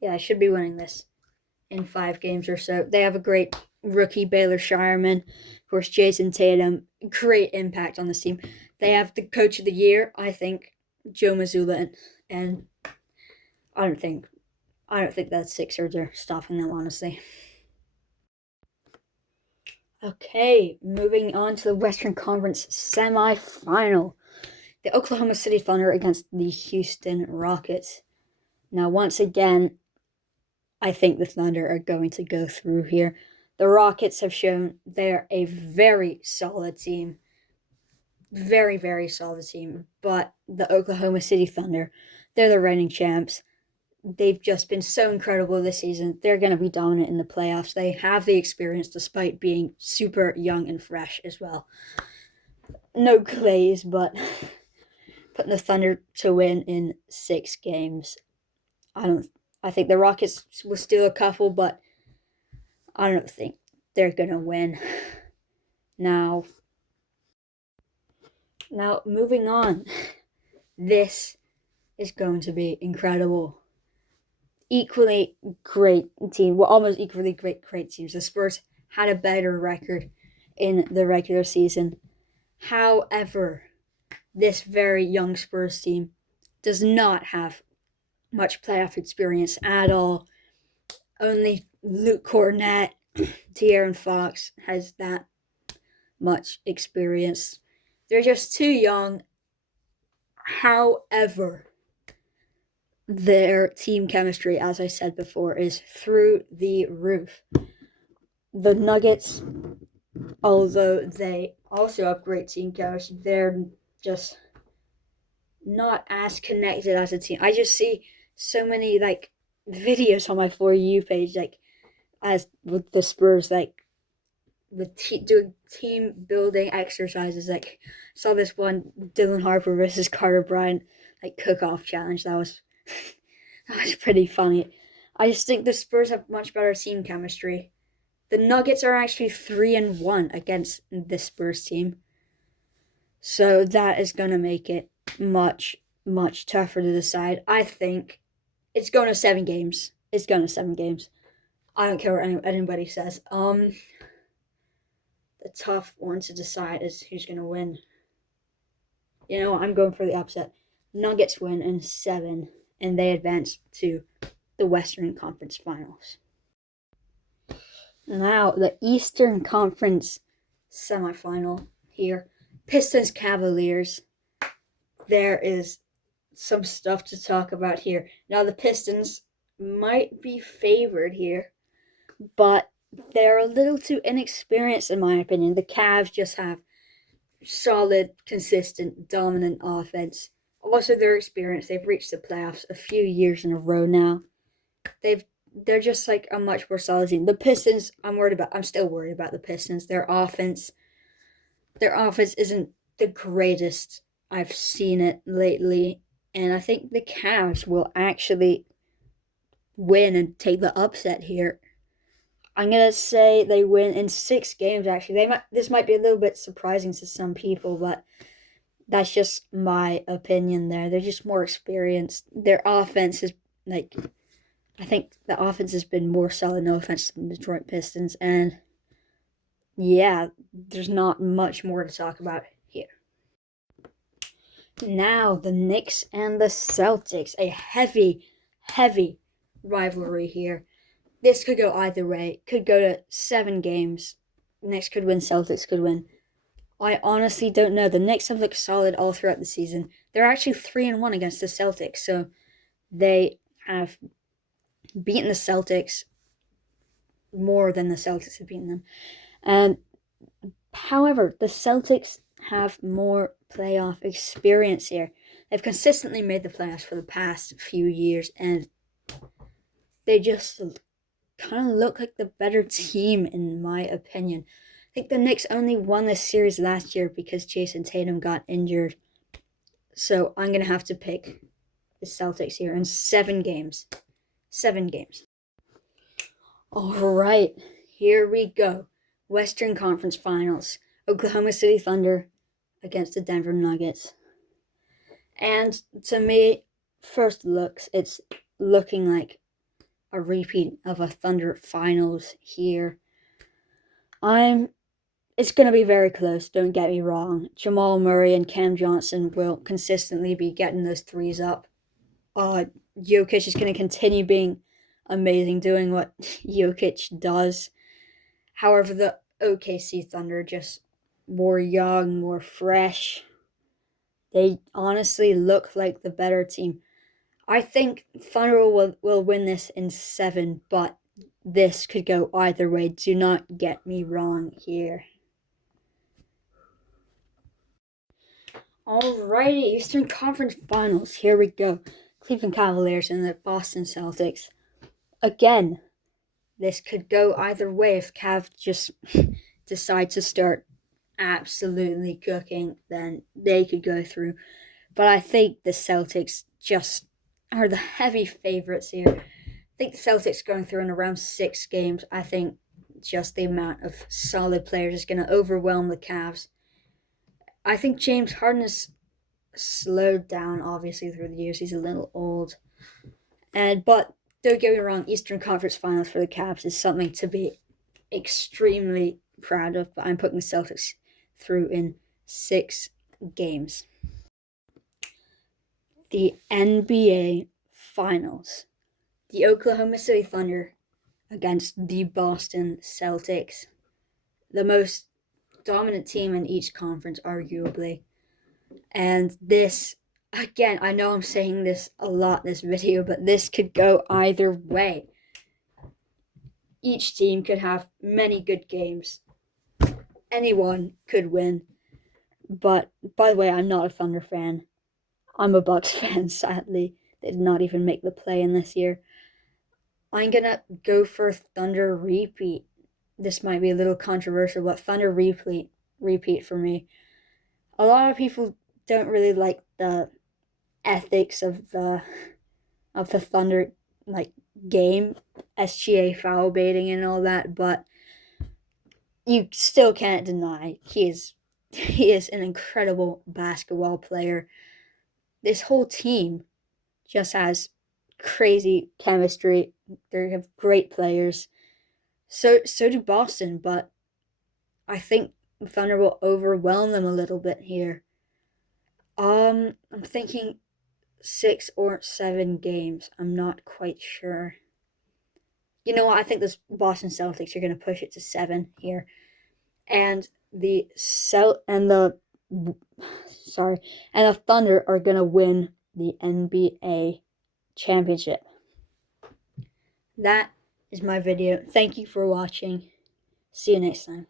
Yeah, I should be winning this in 5 games or so. They have a great rookie, Baylor Shireman. Of course, Jason Tatum, great impact on this team. They have the coach of the year, I think, Joe Mazzulla, and I don't think I don't think that Sixers are stopping them, honestly. Okay, moving on to the Western Conference semifinal. The Oklahoma City Thunder against the Houston Rockets. Now, once again, I think the Thunder are going to go through here. The Rockets have shown they're a very solid team. Very, very solid team. But the Oklahoma City Thunder, they're the reigning champs. They've just been so incredible this season. They're going to be dominant in the playoffs. They have the experience despite being super young and fresh as well. No Clays, but putting the Thunder to win in 6 games. I don't. I think the Rockets will steal a couple, but I don't think they're gonna win. Now, moving on. This is going to be incredible. Equally great team. Well, almost equally great teams. The Spurs had a better record in the regular season. However, this very young Spurs team does not have much playoff experience at all. Only Luke Cornett, De'Aaron Fox has that much experience. They're just too young. However, their team chemistry, as I said before, is through the roof. The Nuggets, although they also have great team chemistry, they're just not as connected as a team. I just see so many videos on my For You page, as with the Spurs, with doing team building exercises. Like, saw this one Dylan Harper versus Carter Bryant cook off challenge. That was that was pretty funny. I just think the Spurs have much better team chemistry. The Nuggets are actually 3-1 against the Spurs team, so that is gonna make it much tougher to decide. I think it's going to 7 games. It's going to 7 games. I don't care what anybody says. The tough one to decide is who's going to win. I'm going for the upset. Nuggets win in 7, and they advance to the Western Conference Finals. Now, the Eastern Conference semifinal here. Pistons Cavaliers. There is some stuff to talk about here. Now, the Pistons might be favored here, but they're a little too inexperienced in my opinion. The Cavs just have solid, consistent, dominant offense. Also, their experience. They've reached the playoffs a few years in a row now. They're just a much more solid team. The Pistons, I'm still worried about the Pistons. Their offense isn't the greatest. I've seen it lately, and I think the Cavs will actually win and take the upset here. I'm gonna say they win in 6 games. Actually, this might be a little bit surprising to some people, but that's just my opinion. They're just more experienced. Their offense is I think the offense has been more solid. No offense to the Detroit Pistons, and yeah, there's not much more to talk about here. Now the Knicks and the Celtics, a heavy rivalry here. This could go either way. Could go to 7 games. Knicks could win, Celtics could win. I honestly don't know. The Knicks have looked solid all throughout the season. They're actually 3-1 against the Celtics, so they have beaten the Celtics more than the Celtics have beaten them. And however, the Celtics have more playoff experience here. They've consistently made the playoffs for the past few years, and they just kind of look like the better team in my opinion. I think the Knicks only won this series last year because Jason Tatum got injured. So I'm going to have to pick the Celtics here in 7 games. 7 games. All right, here we go. Western Conference Finals. Oklahoma City Thunder against the Denver Nuggets. And to me, first looks, it's looking like a repeat of a Thunder finals here. It's going to be very close, don't get me wrong. Jamal Murray and Cam Johnson will consistently be getting those threes up. Jokic is going to continue being amazing, doing what Jokic does. However, the OKC Thunder just more young, more fresh. They honestly look like the better team. I think Thunder will win this in 7, but this could go either way. Do not get me wrong here. Alrighty, Eastern Conference Finals. Here we go. Cleveland Cavaliers and the Boston Celtics. Again, this could go either way. If Cav just decide to start absolutely cooking, then they could go through. But I think the Celtics just are the heavy favorites here. I think the Celtics going through in around 6 games. I think just the amount of solid players is going to overwhelm the Cavs. I think James Harden has slowed down, obviously, through the years. He's a little old. But don't get me wrong, Eastern Conference Finals for the Cavs is something to be extremely proud of. But I'm putting the Celtics through in 6 games. The NBA Finals. The Oklahoma City Thunder against the Boston Celtics. The most dominant team in each conference, arguably. And this, again, I know I'm saying this a lot in this video, but this could go either way. Each team could have many good games. Anyone could win. But, by the way, I'm not a Thunder fan. I'm a Bucks fan, sadly. They did not even make the play-in this year. I'm going to go for Thunder repeat. This might be a little controversial, but Thunder repeat for me. A lot of people don't really like the ethics of the Thunder game, SGA foul baiting and all that, but you still can't deny he is an incredible basketball player. This whole team just has crazy chemistry. They have great players. So do Boston, but I think Thunder will overwhelm them a little bit here. I'm thinking 6 or 7 games. I'm not quite sure. You know what? I think this Boston Celtics are going to push it to 7 here, and the Thunder are going to win the NBA championship. That is my video. Thank you for watching. See you next time.